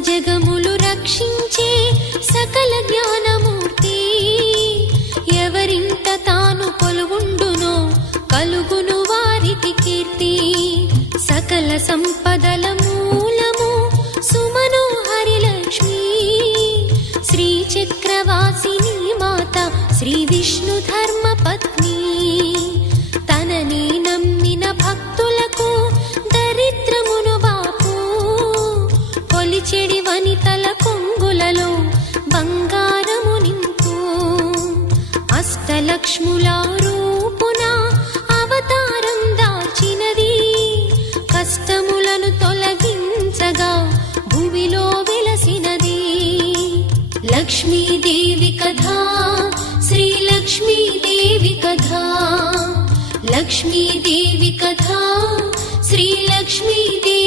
జగములు రక్షించే సకల జ్ఞానమూర్తి ఎవరింట తాను కొలువుండునో కలుగును వారికి కీర్తి సకల సంపదల మూలము సుమనోహరి లక్ష్మి శ్రీ చక్రవాసిని మాత శ్రీ విష్ణు ధర్మ పత్ని తనని నమ్మిన భక్తులకు దరిద్రమును బాపు కొలిచెడి వనితల కొంగులలో బంగారము నింపు అష్టలక్ష్ముల రూపున అవతారం దాల్చినది కష్టములను తొలగించగా భూమిలో వెలసినది లక్ష్మీదేవి కథా శ్రీ లక్ష్మీదేవి కథా లక్ష్మీదేవి కథా శ్రీ లక్ష్మీదేవి